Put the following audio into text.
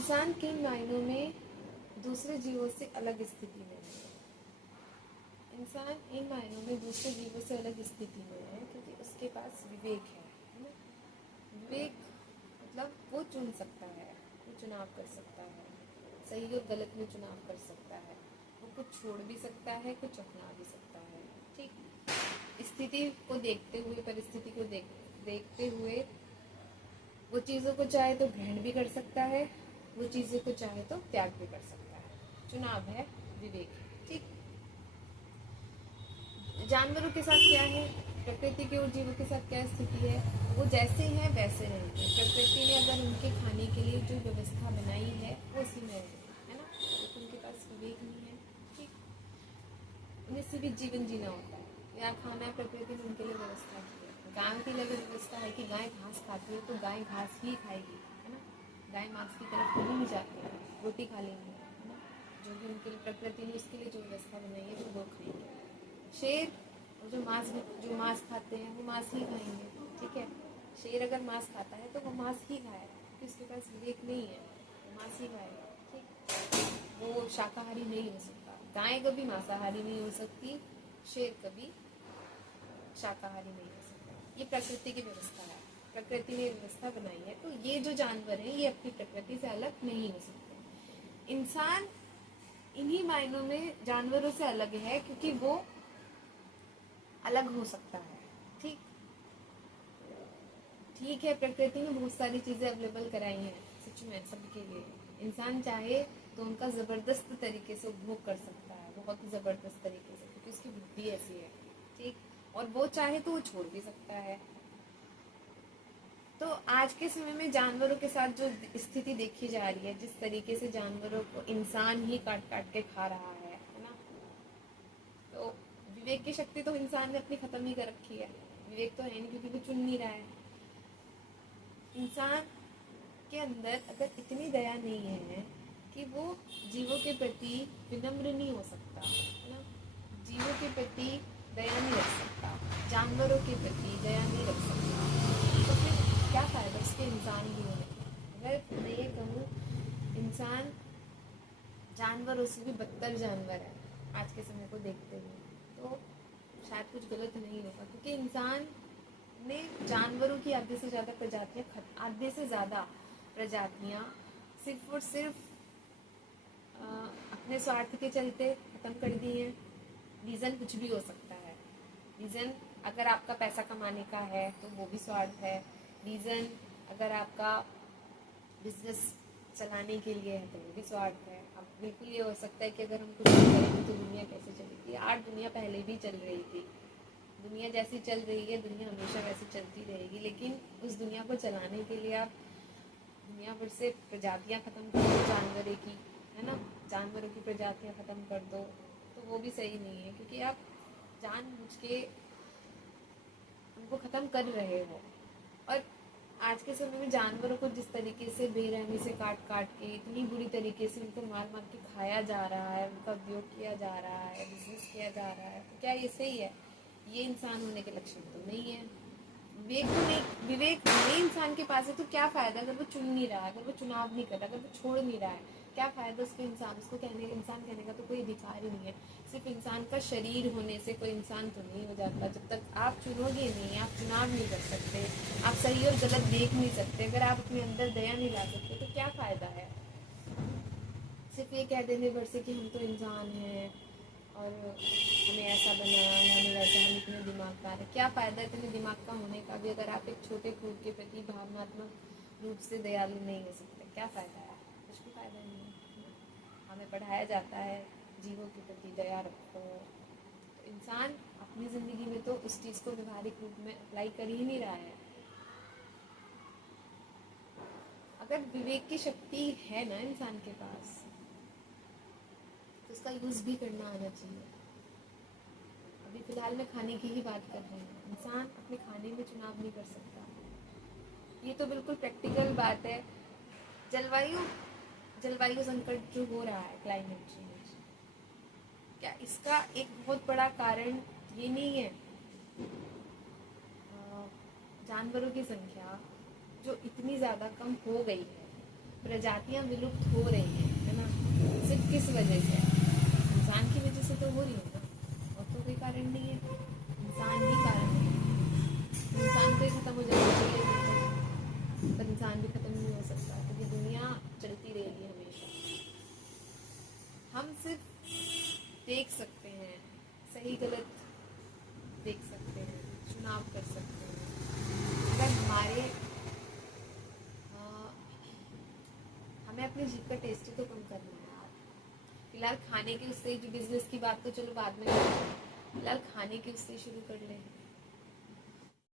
इंसान किन मायनों में दूसरे जीवों से अलग स्थिति में है। इंसान इन मायनों में दूसरे जीवों से अलग स्थिति में है क्योंकि उसके पास विवेक है ना। विवेक मतलब वो चुन सकता है, वो चुनाव कर सकता है, सही और गलत में चुनाव कर सकता है, वो कुछ छोड़ भी सकता है, कुछ अपना भी सकता है। ठीक, स्थिति को देखते हुए, परिस्थिति को देखते हुए वो चीज़ों को चाहे तो ग्रहण भी कर सकता है, वो चीज़ों को चाहे तो त्याग भी कर सकता है। चुनाव है, विवेक है। ठीक, जानवरों के साथ क्या है, प्रकृति के और जीवों के साथ क्या स्थिति है, वो जैसे हैं वैसे रहेंगे। प्रकृति ने अगर उनके खाने के लिए जो व्यवस्था बनाई है वो उसी में रहेंगे, है ना। तो उनके पास विवेक नहीं है। ठीक, उन्हें सीमित जीवन जीना होता है, या खाना है, प्रकृति ने उनके लिए व्यवस्था की है। गायों की लिए व्यवस्था है कि गाय घास खाती है तो गाय घास ही खाएगी, है ना। गाय मांस की तरफ कभी नहीं जाती है, रोटी खा लेंगे, है ना। जो भी उनके लिए प्रकृति ने उसके लिए जो व्यवस्था बनाई है वो खाएंगे। शेर जो मांस खाते हैं वो मांस ही खाएंगे। ठीक है, शेर अगर मांस खाता है तो वो मांस ही खाएगा क्योंकि उसके पास विवेक नहीं है, मांस ही खाएगा। ठीक, वो शाकाहारी नहीं हो सकता। गाय कभी मांसाहारी नहीं हो सकती, शेर कभी शाकाहारी नहीं हो सकता। ये प्रकृति की व्यवस्था है, प्रकृति ने व्यवस्था बनाई है। तो ये जो जानवर हैं ये अपनी प्रकृति से अलग नहीं हो सकते। इंसान इन्हीं मायनों में जानवरों से अलग है क्योंकि वो अलग हो सकता है। ठीक, ठीक है, प्रकृति ने बहुत सारी चीजें अवेलेबल कराई हैं सच में सबके लिए। इंसान चाहे तो उनका जबरदस्त तरीके से उपभोग कर सकता है, बहुत ही जबरदस्त तरीके से, क्योंकि उसकी बुद्धि ऐसी है। ठीक, और वो चाहे तो वो छोड़ भी सकता है। तो आज के समय में जानवरों के साथ जो स्थिति देखी जा रही है, जिस तरीके से जानवरों को इंसान ही काट काट के खा रहा है ना। तो विवेक की शक्ति तो इंसान ने अपनी खत्म ही कर रखी है। विवेक तो है नहीं क्योंकि वो चुन नहीं रहा है। इंसान के अंदर अगर इतनी दया नहीं है कि वो जीवों के प्रति विनम्र नहीं हो सकता, है ना। जीवों के प्रति दया नहीं रख सकता, जानवरों के प्रति दया नहीं रख सकता, तो फिर क्या फायदा उसके इंसान भी होने का। अगर मैं ये कहूँ इंसान जानवरों से भी बदतर जानवर है आज के समय को देखते हुए, तो शायद कुछ गलत नहीं होगा, क्योंकि इंसान ने जानवरों की आधे से ज़्यादा प्रजातियां सिर्फ और सिर्फ अपने स्वार्थ के चलते खत्म कर दी हैं। रीज़न कुछ भी हो सकता है। रीज़न अगर आपका पैसा कमाने का है तो वो भी स्वार्थ है। रीज़न अगर आपका बिजनेस चलाने के लिए है तो वो भी स्वार्थ है। अब बिल्कुल ये हो सकता है कि अगर हम कुछ नहीं करेंगे तो दुनिया कैसे चलेगी। आज दुनिया पहले भी चल रही थी, दुनिया जैसी चल रही है दुनिया हमेशा वैसी चलती रहेगी, लेकिन उस दुनिया को चलाने के लिए आप दुनिया भर से प्रजातियां खत्म कर दो जानवरों की, है ना। जानवरों की प्रजातियां खत्म कर दो तो वो भी सही नहीं है, क्योंकि आप जानबूझ के उनको खत्म कर रहे हो। और आज के समय में जानवरों को जिस तरीके से बेरहमी से काट काट के इतनी बुरी तरीके से उनको मार मार के खाया जा रहा है, उनका उपयोग किया जा रहा है, बिजनेस किया जा रहा है, तो क्या ये सही है? ये इंसान होने के लक्षण तो नहीं है। विवेक नहीं इंसान के पास है तो क्या फायदा अगर वो चुन नहीं रहा है, अगर वो चुनाव नहीं कर रहा, अगर वो छोड़ नहीं रहा है, क्या फायदा उसके उसको इंसान कहने का तो कोई अधिकार ही नहीं है। सिर्फ इंसान का शरीर होने से कोई इंसान तो नहीं हो जाता। जब तक आप चुनोगे नहीं, आप चुनाव नहीं कर सकते, आप सही और गलत देख नहीं सकते, अगर आप अपने अंदर दया नहीं ला सकते तो क्या फायदा है। सिर्फ ये कह देने भर से कि हम तो इंसान हैं और हमें ऐसा बनाया है, हमें वैसा, हम इतने दिमाग का है, क्या फ़ायदा इतने दिमाग का होने का भी अगर आप एक छोटे फूल के प्रति भावनात्मक रूप से दयालु नहीं हो सकते। क्या फ़ायदा है? कुछ भी फ़ायदा नहीं है। हमें पढ़ाया जाता है जीवों के प्रति दया रखो, तो इंसान अपनी ज़िंदगी में तो उस चीज़ को व्यवहारिक रूप में अप्लाई कर ही नहीं रहा है। अगर विवेक की शक्ति है ना इंसान के पास तो उसका यूज़ भी करना आना चाहिए। अभी फिलहाल में खाने की ही बात कर रहे हैं। इंसान अपने खाने में चुनाव नहीं कर सकता, ये तो बिल्कुल प्रैक्टिकल बात है। जलवायु संकट जो हो रहा है, क्लाइमेट चेंज, क्या इसका एक बहुत बड़ा कारण ये नहीं है जानवरों की संख्या जो इतनी ज़्यादा कम हो गई है, प्रजातियां विलुप्त हो रही हैं, है ना, सिर्फ किस वजह से? इंसान की वजह से तो हो रही है ना, और तो कोई कारण नहीं है, इंसान ही कारण है। इंसान तो खत्म हो जाना चाहिए फिर तो, पर इंसान भी खत्म नहीं हो सकता क्योंकि दुनिया चलती रहेगी हमेशा। हम सिर्फ देख सकते हैं, सही गलत देख सकते हैं, चुनाव कर सकते हैं। अगर हमें अपने जीभ का टेस्ट ही तो कम करना है। फिलहाल खाने की उससे, जो बिजनेस की बात तो चलो बाद में करते हैं, फिलहाल खाने की उससे शुरू कर लें।